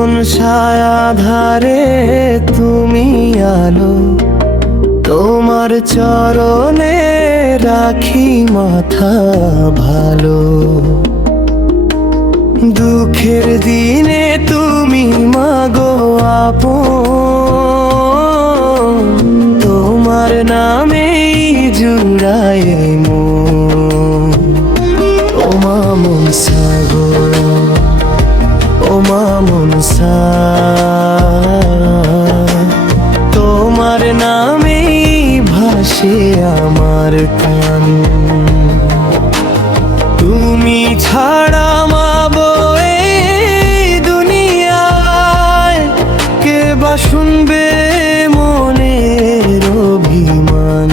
মন ছায়াধারে তুমি আলো, তোমার চরণে রাখি মাথা ভালো। দুঃখের দিনে তুমি মাগো আপন, তোমার নামেই জুড়ায় মন। ও মা মনসা গো, ও মা মনসা, তোমার নামেই ভাসে আমার প্রাণ। তুমি ছাড়া মাগো এই দুনিয়ায় কে বা শুনবে মনের অভিমান।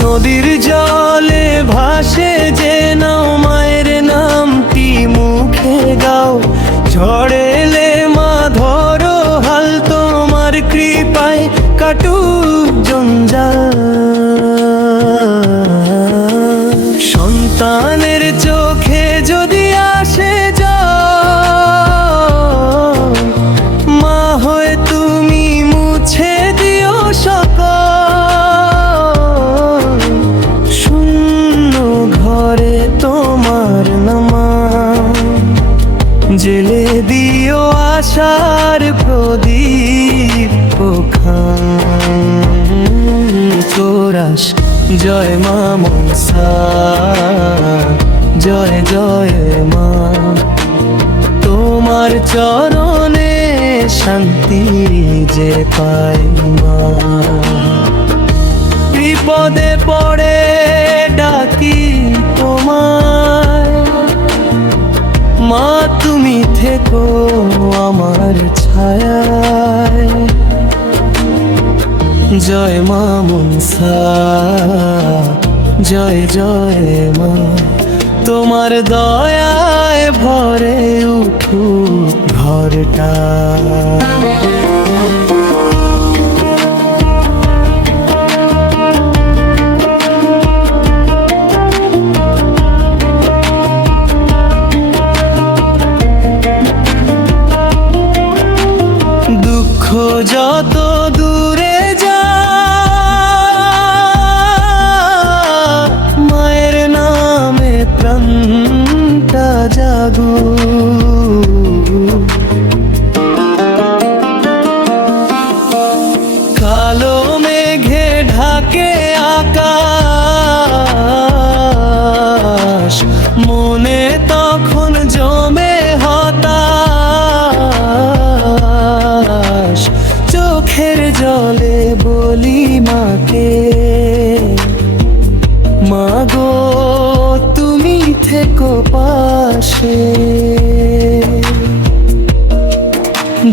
নদীর জলে ভাসে যে নাও মায়ের নামটি মুখে গাও, ঝড় এলে মা ধরো হাল, তোমার কৃপায় কাটুক জঞ্জাল। সন্তানের চোখে যদি আসে জল, মা হয়ে তুমি মুছে দিও সকল। শূন্য ঘরে তোমার নাম, জেলে দিও আশার প্রদীপ খান। তোরাস জয় মা মনসা, জয় জয় মা, তোমার চরণে শান্তি যে পাই মা। বিপদে পড়ে ডাকি তোমায়, মা তুমি থেকো আমার ছায়ায়। জয় মা মনসা, জয় জয় মা, তোমার দয়ায় ভরে উঠুক ঘরটা। দুঃখ যত দূরে যা, মায়ের নামে প্রাণটা জাগো। কালো মেঘে ঢাকে আকাশ, মনে তখন জমে হতাশ। চোখের জলে বলি মাকে, মাগো তুমি থেকো পাশে।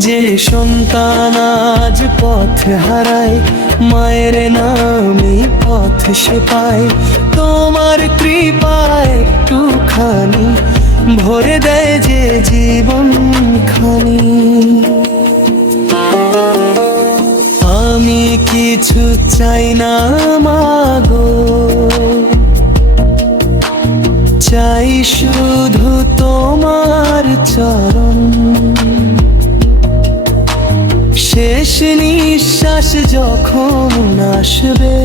যে সন্তান আজ পথ হারায়, মায়ের নামে পথ সে পায়। তোমার কৃপায় একটুখানি ভরে দেয় যে জীবন খানি। আমি কিছু চাই না মাগো, চাই শুধু তোমার চরণ। শেষ নিঃশ্বাস যখন আসবে,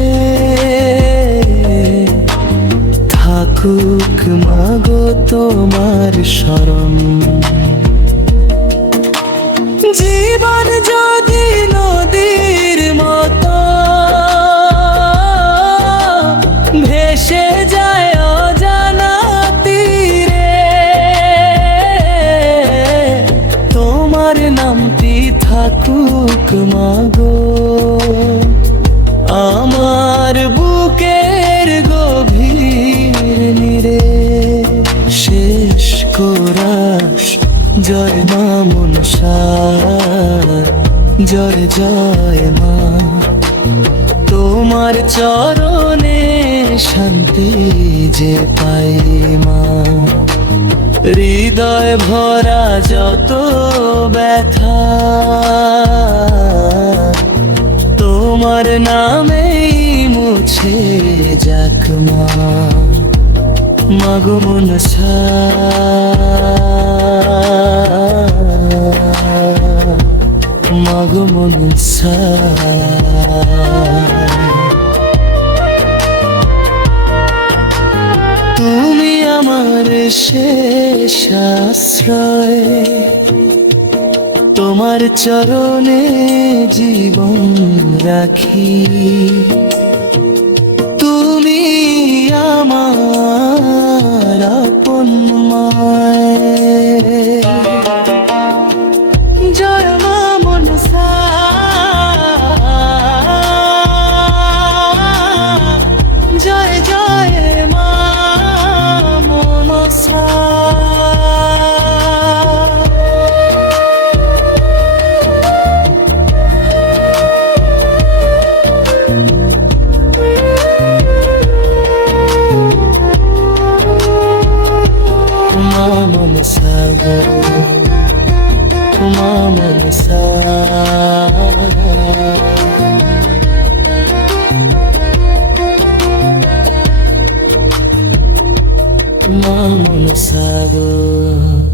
থাকুক মাগো তোমার শরণ। জীবন যদি নদীর মতো ভেসে যায় অজানা তীরে, তোমার নামটি থাকুক মাগো আমার বুকের গভীর নীরে। শেষ কোরাস জয় মা মনসা, জয় জয় মা, তোমার চরণে শান্তি যে পাই মা। হৃদয় ভরা যত ব্যথা, তোমার নামেই মুছে যাক মা। মাগো মনসা মাগো মনসা তুমি আমার শেষ আশ্রয়, তোমার চরণে জীবন রাখি। তুমি আমার আপন মায়। জয় মা মনসা, জয় জয় মা মনসা। মা মনসা গো, মা মনসা, মা মনসা গো।